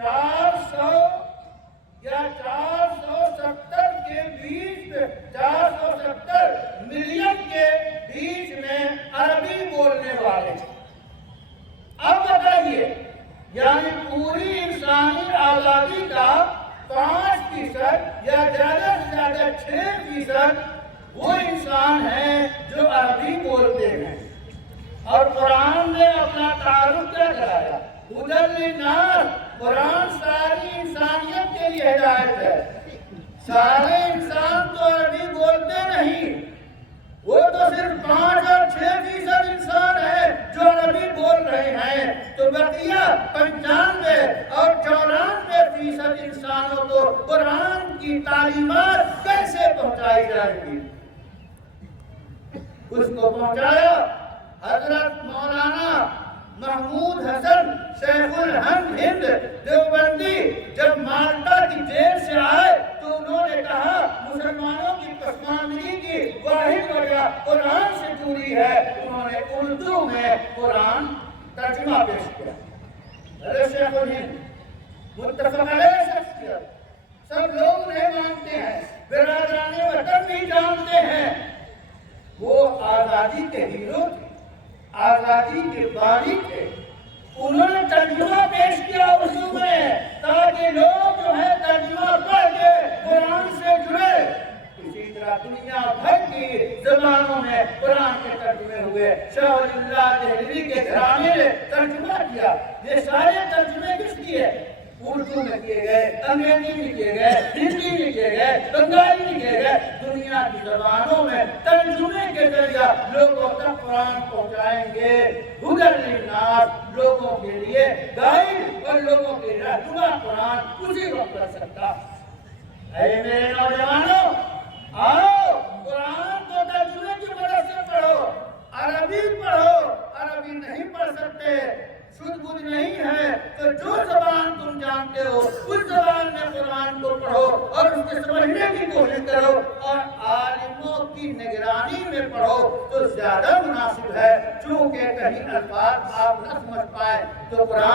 400 یا 470 کے بیچ 470 ملین کے بیچ میں عربی بولنے والے. اب بتائیے، یعنی پوری انسانی آزادی کا 5% یا زیادہ سے زیادہ 6% وہ انسان ہیں جو عربی بولتے ہیں. اور قرآن نے اپنا تعارف کیا کرایا؟ ہدی للناس. قرآن ساری انسانیت کے لیے ہدایت ہے. سارے انسان تو عربی بولتے نہیں، وہ تو صرف 5 اور 6% انسان ہے جو عربی بول رہے ہیں. تو بقیہ 95 اور 94% انسانوں کو قرآن کی تعلیمات کیسے پہنچائی جائے گی؟ اس کو پہنچایا حضرت مولانا محمود حسن شیخ الہند ہند دیوبندی. جب مالٹا کی جیل سے آئے تو انہوں نے کہا مسلمانوں کی پسماندگی کی واحد وجہ قرآن سے جڑی ہے. انہوں نے اردو میں قرآن ترجمہ پیش کیا. شیخ الہند متفق علیہ شخصیت، سب لوگ انہیں مانتے ہیں، برادران وطن بھی جانتے ہیں. وہ آزادی کے ہیرو تھے، آزادی کے بانی تھے. انہوں نے ترجمہ پیش کیا اردو میں تاکہ لوگ جو ہے ترجمہ پڑھ کے قرآن سے جڑے. اسی طرح دنیا بھر کی زبانوں میں قرآن کے ترجمے ہوئے. شاہ ولی اللہ دہلوی کے گھرانے نے ترجمہ کیا. یہ سارے ترجمے کس لیے؟ اردو میں کیے گئے، انگریزی میں کیے گئے، ہندی میں کیے گئے، بنگالی میں کیے گئے. دنیا کی زبانوں میں ترجمے کے ذریعہ لوگوں تک قرآن پہنچائیں گے. ہدی للناس، لوگوں کے لیے گائیڈ اور لوگوں کے رہنما قرآن اسی وقت کر سکتا. اے میرے نوجوانوں، آؤ قرآن کو ترجمے کی مدد سے پڑھو. عربی پڑھو. عربی نہیں پڑھ سکتے، شدھ بدھ نہیں ہے تو جو زبان تم جانتے ہو اس زبان میں قرآن کو پڑھو اور اس کے سمجھنے کی کوشش کرو. اور عالموں کی نگرانی میں پڑھو تو زیادہ مناسب ہے. چونکہ کہیں الفاظ آپ نہ سمجھ پائے تو قرآن